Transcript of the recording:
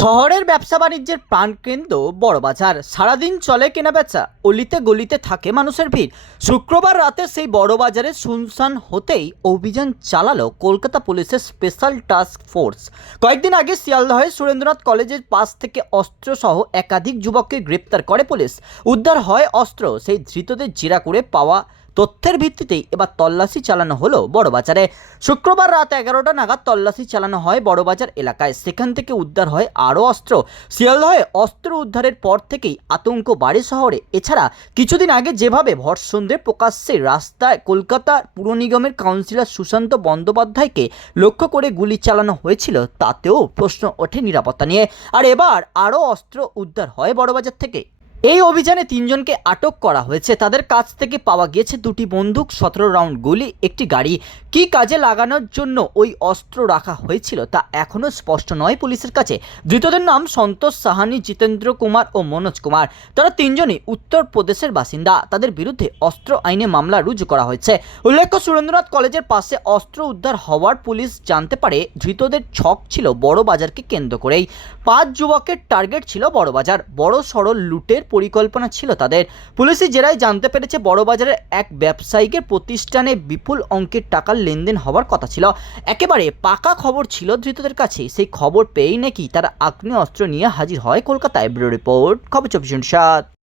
শহরের ব্যবসা বাণিজ্যের প্রাণকেন্দ্র বড়বাজার। সারাদিন চলে কেনাবেচা অলিতে গলিতে থাকে মানুষের ভিড়। শুক্রবার রাতে সেই বড়বাজারে শুনশান হতেই অভিযান চালালো কলকাতা পুলিশের স্পেশাল টাস্ক ফোর্স। কয়েকদিন আগে শিয়ালদহে সুরেন্দ্রনাথ কলেজের পাশ থেকে অস্ত্রসহ একাধিক যুবককে গ্রেপ্তার করে পুলিশ। উদ্ধার হয় অস্ত্র, সেই ধৃতদের জেরা করে পাওয়া তথ্যের ভিত্তিতেই এবার তল্লাশি চালানো হলো বড়বাজারে। শুক্রবার রাত এগারোটা নাগাদ তল্লাশি চালানো হয় বড়বাজার এলাকায়। সেখান থেকে উদ্ধার হয় আরও অস্ত্র। শিয়ালদহে অস্ত্র উদ্ধারের পর থেকেই আতঙ্ক বাড়ে শহরে। এছাড়া কিছুদিন আগে যেভাবে ভরসন্ধ্যে প্রকাশ্যে রাস্তায় কলকাতা পুর নিগমের কাউন্সিলর সুশান্ত বন্দ্যোপাধ্যায়কে লক্ষ্য করে গুলি চালানো হয়েছিল, তাতেও প্রশ্ন ওঠে নিরাপত্তা নিয়ে। আর এবার আরও অস্ত্র উদ্ধার হয় বড়বাজার থেকে। এই অভিযানে তিনজনকে আটক করা হয়েছে। তাদের কাছ থেকে পাওয়া গিয়েছে দুটি বন্দুক, সতেরো রাউন্ড গুলি, একটি গাড়ি। কী কাজে লাগানোর জন্য ওই অস্ত্র রাখা হয়েছিল তা এখনও স্পষ্ট নয় পুলিশের কাছে। ধৃতদের নাম সন্তোষ সাহানি, জিতেন্দ্র কুমার ও মনোজ কুমার। তারা তিনজনই উত্তরপ্রদেশের বাসিন্দা। তাদের বিরুদ্ধে অস্ত্র আইনে মামলা রুজু করা হয়েছে। উল্লেখ্য, সুরেন্দ্রনাথ কলেজের পাশে অস্ত্র উদ্ধার হওয়ার পুলিশ জানতে পারে, ধৃতদের ছক ছিল বড় বাজারকে কেন্দ্র করেই। পাঁচ যুবকের টার্গেট ছিল বড়বাজার বড় সড়ল লুটের পরিকল্পনা ছিল তাদের। পুলিশি জেরায় জানতে পেরেছে বড়বাজারের এক ব্যবসায়িকের প্রতিষ্ঠানে বিপুল অঙ্কের টাকার লেনদেন হওয়ার কথা ছিল। একেবারে পাকা খবর ছিল ধৃতদের কাছে। সেই খবর পেয়েই নাকি তারা আগ্নেয় অস্ত্র নিয়ে হাজির হয় কলকাতায়। ব্যুরো রিপোর্ট, খবর চব্বিশ সাত।